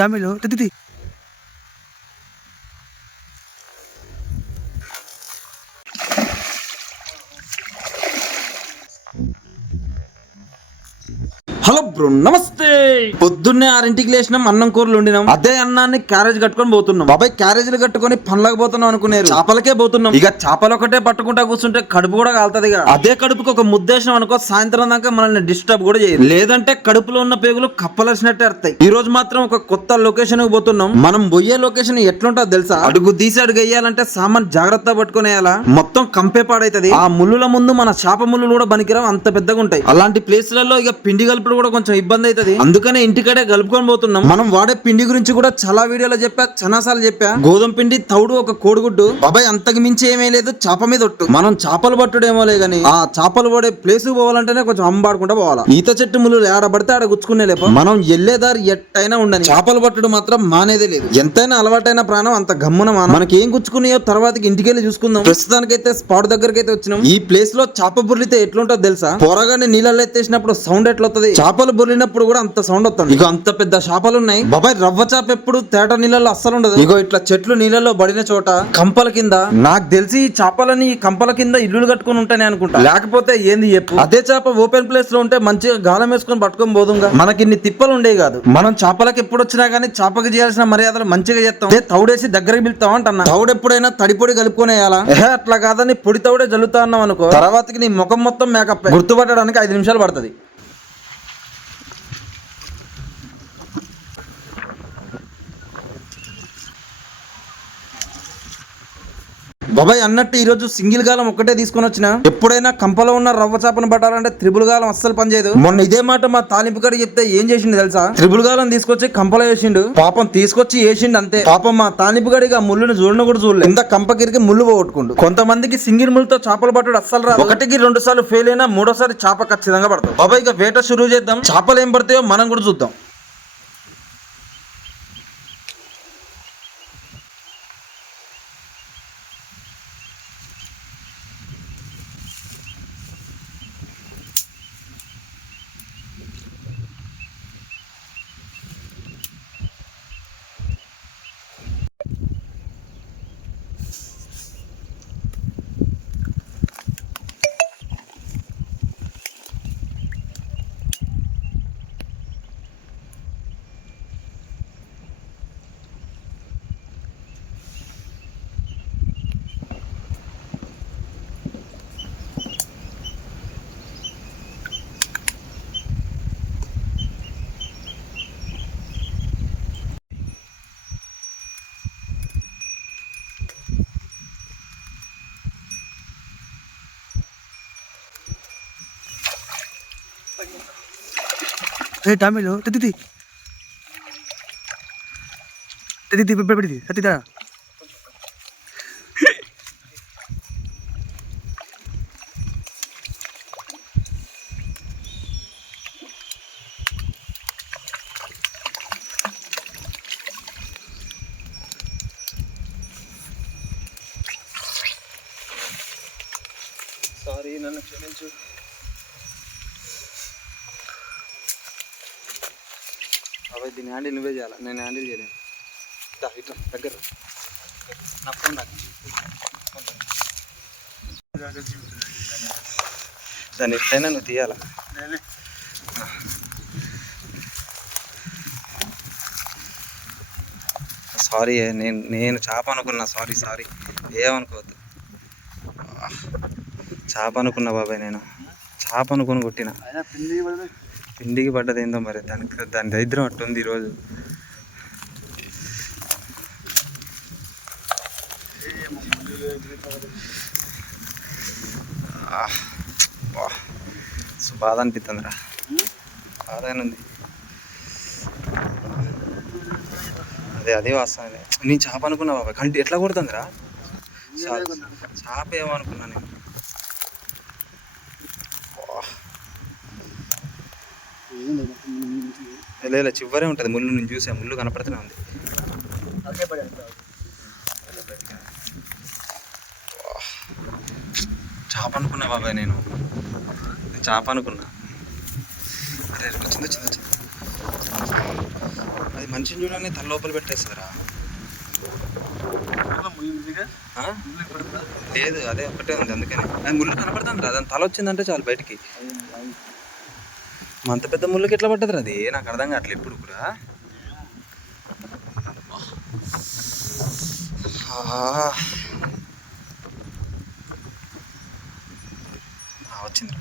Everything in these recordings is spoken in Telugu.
డామేలో తిత్తి హలో బ్రో, నమస్తే. పొద్దున్నే 6ంటికి లేచినాం, అన్నం కూరలు వండినాం. అదే అన్నాన్ని క్యారేజ్ కట్టుకొని పోతున్నాం. బాబాయ్ క్యారేజీలు కట్టుకొని పనులకు పోతున్నాం అనుకున్నారు, చేపలకే పోతున్నాం. ఇక చేపలు ఒకటే పట్టుకుంటా కూర్చుంటే కడుపు కూడా కాలుతుంది. అదే కడుపుకి ఒక ముద్దేశం అనుకో, సాయంత్రం దాకా మనల్ని డిస్టర్బ్ కూడా చేయదు. లేదంటే కడుపులో ఉన్న పేగులు కప్పలసినట్టే అర్థాయి. ఈ రోజు మాత్రం ఒక కొత్త లొకేషన్ కి పోతున్నాం. మనం పోయే లొకేషన్ ఎట్లుంటో తెలుసా? అడుగు తీసి అడుగు వేయాలంటే సామాన్ జాగ్రత్త పట్టుకుని వేయాలా, మొత్తం కంపే పాడైతుంది. ఆ ముళ్ళుల ముందు మన చేప ముళ్ళు కూడా పనికిరావు, అంత పెద్దగా ఉంటాయి. అలాంటి ప్లేస్లలో ఇక పిండి కలుపుడు కూడా కొంచెం ఇబ్బంది అవుతుంది. అందుకనే ఇంటికడే కలుపుకొని పోతున్నాం. మనం వాడే పిండి గురించి కూడా చాలా వీడియోలో చెప్పా, చాలాసార్లు చెప్పా. గోధుమ పిండి, తౌడు, ఒక కోడిగుడ్డు. బాబాయ్ అంతకు మించి ఏమీ లేదు, చేప మీద ఒట్టు. మనం చేపలు పట్టుడేమోలే గానీ ఆ చేపలు పడే ప్లేస్ పోవాలంటేనే కొంచెం అంబాడుకుంటా పోవాలా. ఈత చెట్టు ముళ్ళు ఆడబడితే ఆడ గుచ్చుకునే లేప. మనం ఎల్లేదారి ఎట్టయినా ఉండని చేపలు పట్టుడు మాత్రం మానేదే లేదు. ఎంతైనా అలవాటైన ప్రాణం అంత గమ్మున మనకి ఏం గుచ్చుకున్నాయో తర్వాతకి ఇంటికెళ్ళి చూసుకుందాం. ప్రస్తుతానికైతే స్పాట్ దగ్గరికి అయితే వచ్చినాం. ఈ ప్లేస్ లో చేప బుర్లితే ఎట్లుంటో తెలుసా? పోరగానే నీళ్ళలో ఎత్తేసినప్పుడు సౌండ్ ఎట్లొస్తుంది, చేపలు బుర్లినప్పుడు కూడా అంత సౌండ్ వస్తుంది. ఇక అంత పెద్ద చేపలు ఉన్నాయి. బాబాయ్ రవ్వ చేప ఎప్పుడు తేట నీళ్ళలో అస్సలు ఉండదు. ఇగో ఇట్లా చెట్లు నీళ్ళలో పడిన చోట కంపల కింద, నాకు తెలిసి ఈ చేపలని కంపల కింద ఇల్లులు కట్టుకుని ఉంటానే అనుకుంటా, లేకపోతే ఏంది చెప్పు. అదే చేప ఓపెన్ ప్లేస్ లో ఉంటే మంచిగా గాలం వేసుకొని పట్టుకొని పోదుగా, మనకి ఇన్ని తిప్పలు ఉండేవి కాదు. మనం చేపలకు ఎప్పుడు వచ్చినా గానీ చేపకి చేయాల్సిన మర్యాదలు మంచిగా చేస్తాం. తౌడేసి దగ్గరికి పిలుస్తాం అంటున్నా. తౌడు ఎప్పుడైనా తడిపొడి కలుపుకొని వేయాలా? అట్లా కాదని పొడి తౌడే జల్లుతా అన్నాం అనుకో, తర్వాతకి నీ ముఖం మొత్తం మేకప్. గుర్తుపట్టడానికి 5 నిమిషాలు పడుతుంది. బాబాయ్ అన్నట్టు ఈ రోజు సింగిల్ గాలం ఒక్కటే తీసుకొని వచ్చిన. ఎప్పుడైనా కంపలో ఉన్న రవ్వ చేపను పట్టాలంటే త్రిబుల్ గాలం అస్సలు పనిచేయదు. మొన్న ఇదే మాట మా తాలింపు గడి చెప్తే ఏం చేసిండు తెలుసా? త్రిబుల్ గాలం తీసుకొచ్చి కంపలో వేసిండు. పాపం తీసుకొచ్చి వేసిండు అంతే. పాపం మా తాలింపు గడిగా ముళ్ళుని చూడను కూడా చూడలేదు. ఇంత కంపకిరికి ముళ్ళు పోగొట్టుకుండు. కొంతమందికి సింగిల్ ముళ్ళతో చేపలు పట్టుడు అస్సలు రాదు. 1కి 2 సార్లు ఫెయిల్ అయినా 3వసారి చేప ఖచ్చితంగా పడతాం. బాబాయ్ ఇక వేట షురూ చేద్దాం. చేపలు ఏం పడతాయో మనం కూడా చూద్దాం. డామేలో తిత్తి పెడితే సత్తిదా సారీ, నన్ను క్షమించు. అవి దీన్ని హ్యాండిల్ నువ్వే చేయాలి, నేను హ్యాండిల్ చేయలేను. ఇట్లా దగ్గర నా ఫోన్ దాన్ని ఎట్లయినా నువ్వు తీయాలా. సారీ, నేను చేప అనుకున్నా. సారీ ఏమనుకోవద్దు. చేప అనుకున్నా బాబాయ్, నేను చేప అనుకుని కొట్టిన. పిండికి పడ్డది ఏందో మరి, దాని దరిద్రం అట్టుంది ఈరోజు. బాధ అనిపిస్తుందిరా, బాధగానే ఉంది. అదే వాస్తవమే. నేను చేప అనుకున్నా బాబాయ్, కంటి ఎట్లా కొడుతుందిరా చేప ఏమనుకున్నా నేను. లేదా చివరే ఉంటుంది ముళ్ళు, నేను చూసా ముళ్ళు కనపడుతూనే ఉంది. చేప అనుకున్నా బాబాయ్, నేను చేప అనుకున్నా. అరే వచ్చింది. అది మనిషిని చూడని తల లోపల పెట్టేస్తుందిరా. లేదు అదే ఒక్కటే ఉంది, అందుకని అది ముళ్ళు కనపడుతుంది రా. దాని తల వచ్చిందంటే చాలు బయటికి. అంత పెద్ద ముళ్ళుకి ఎట్లా పట్టదురా అది, నాకు అర్థం కావట్లేదు ఇప్పుడు కూడా. వచ్చిందిరా.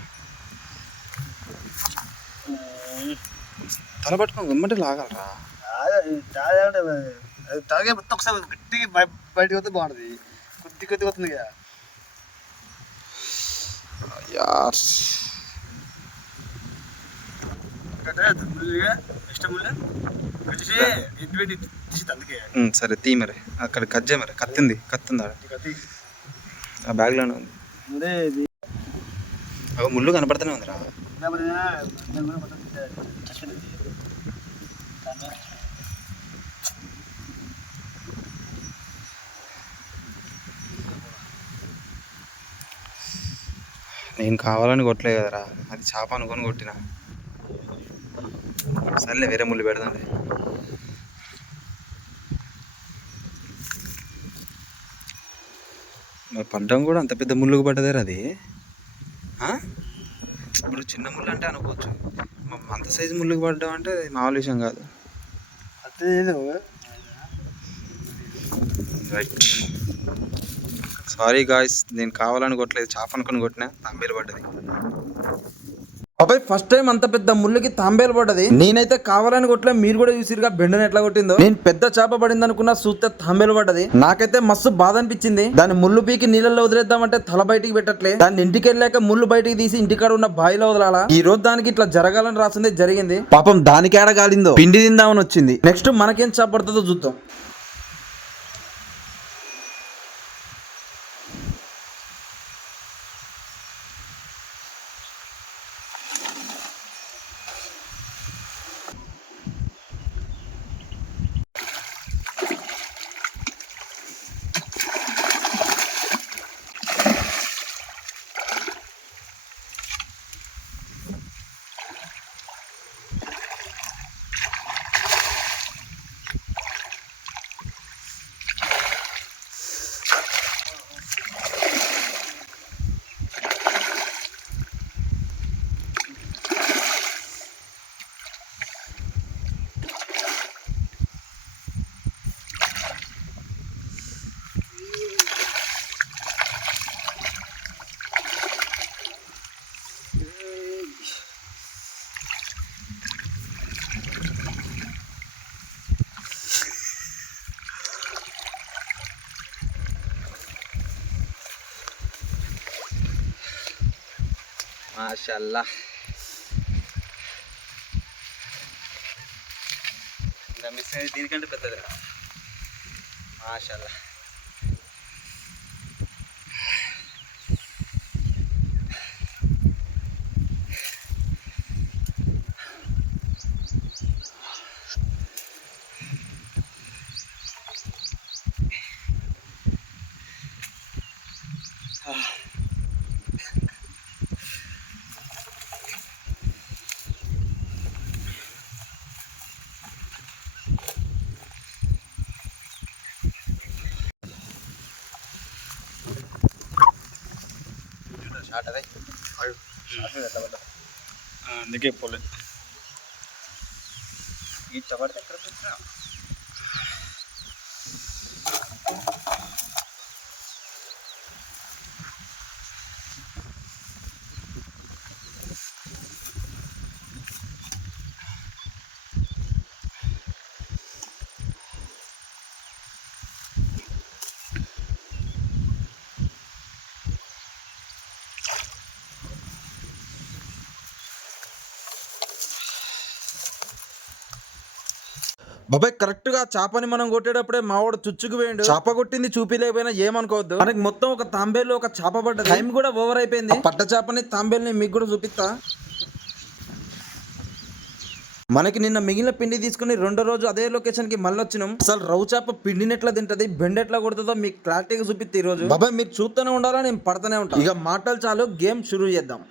తల పట్టుకొని గమ్మంటే లాగలరా. తాగే మొత్తం ఒకసారి గట్టిగా బయటకు వస్తే బాగుంటుంది. కొద్ది వస్తుంది కదా యార్. సరే తీ మరి, అక్కడ కజ్జే మరి, కత్తింది ఆ బ్యాగ్లోనే ఉంది. ముళ్ళు కనపడుతూనే ఉందిరా. నేను కావాలని కొట్టలేదు కదరా, అది చేప అనుకొని కొట్టిన. సర్లే వేరే ముళ్ళు పెడదాంలే. మరి పడ్డం కూడా అంత పెద్ద ముళ్ళుకు పడ్డదేరా అది. ఇప్పుడు చిన్న ముళ్ళు అంటే అనుకోవచ్చు, అంత సైజు ముళ్ళుకు పడ్డం అంటే మామూలు విషయం కాదు. రైట్, సారీ గాయ్స్, నేను కావాలని కొట్టలేదు, చేప అనుకుని కొట్టినా, తాంబేలు పడ్డది. అబ్బాయి ఫస్ట్ టైం అంత పెద్ద ముళ్ళుకి తాంబేలు పడ్డది. నేనైతే కావాలని కొట్టలే, మీరు కూడా చూసిరుగా బెండని ఎట్లా కొట్టిందో. నేను పెద్ద చేప పడింది అనుకున్నా, చూస్తే తాంబేలు పడ్డది. నాకైతే మస్తు బాధ అనిపించింది. దాన్ని ముళ్ళు పీకి నీళ్ళలో వదిలేద్దామంటే తల బయటికి పెట్టట్లే. దాన్ని ఇంటికి వెళ్ళాక ముళ్ళు బయటికి తీసి ఇంటికాడ ఉన్న బావిలో వదలాలా. ఈ రోజు దానికి ఇట్లా జరగాలని రాసిందే జరిగింది. పాపం దానికి ఏడగాలిందో, పిండి తిందామని వచ్చింది. నెక్స్ట్ మనకేం చేప పడుతుందో చూద్దాం. మాషాల్లా, ఇంకా మిస్ అయ్యేది దీనికంటే పెద్దది. మాషాల్లా. అందుకే పోలే ఇట్ట పడితే ఎక్కడ చూసినా. బాబాయ్ కరెక్ట్ గా చేపని మనం కొట్టేటప్పుడే మావాడు చుచ్చుకు వేయండు. చేప కొట్టింది చూపిలేకపోయినా ఏమనుకోవద్దు. మనకి మొత్తం ఒక తాంబేలు ఒక చేప పడ్డది. టైం కూడా ఓవర్ అయిపోయింది. పట్ట చేపని తాంబేలుని మీకు కూడా చూపిస్తా. మనకి నిన్న మిగిలిన పిండి తీసుకుని రెండో రోజు అదే లొకేషన్ కి మళ్ళీ వచ్చినాం. అసలు రవ్వు చేప పిండిని ఎట్లా తింటది, బెండ్ ఎట్లా కొడుతుందో మీకు క్లారిటీగా చూపిస్తా ఈ రోజు. బాబాయ్ మీరు చూస్తూనే ఉండాలా, నేను పడుతూనే ఉంటాను. ఇక మాటలు చాలు, గేమ్ షురూ చేద్దాం.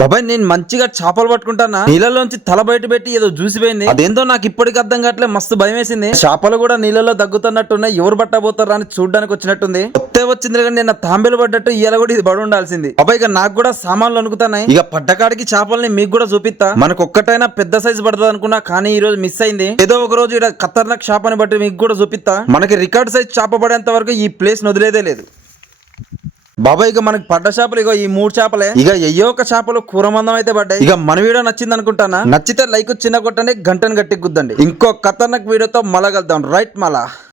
బాబాయ్ నేను మంచిగా చేపలు పట్టుకుంటానా, నీళ్ళలోంచి తల బయట పెట్టి ఏదో చూసిపోయింది. అదేందో నాకు ఇప్పటికి అర్థం కావట్లే, మస్తు భయం వేసింది. చేపలు కూడా నీళ్ళలో దగ్గుతున్నట్టున్నాయి, ఎవరు పట్టబోతారా అని చూడడానికి వచ్చినట్టుంది. కొత్త వచ్చింది కానీ నేను తాంబేలు పడ్డట్టు ఇవాళ కూడా ఇది పడి ఉండాల్సింది. బాబాయ్ ఇక నాకు కూడా సామాన్లు అనుకుతున్నాయి. ఇక పడ్డకాడికి చేపల్ని మీకు కూడా చూపిస్తా. మనకు ఒక్కటైనా పెద్ద సైజు పడుతుంది అనుకున్నా, కానీ ఈ రోజు మిస్ అయింది. ఏదో ఒక రోజు ఇక్కడ ఖతర్నాక్ చేపని బట్టి మీకు కూడా చూపిస్తా. మనకి రికార్డ్ సైజ్ చేప పడేంత వరకు ఈ ప్లేస్ వదిలేదే లేదు. బాబాయ్ ఇక మనకి పడ్డ చేపలు ఇక ఈ 3 చేపలే. ఇక ఎయ్యో ఒక చేపలు కూర మందం అయితే పడ్డాయి. ఇక మన వీడియో నచ్చింది అనుకుంటానా? నచ్చితే లైక్ చిన్న కొట్టండి, గంటను గట్టి గుద్దండి. ఇంకో ఖతర్నాక్ వీడియోతో మళ్ళా కలుద్దాం. రైట్ మళ్ళా.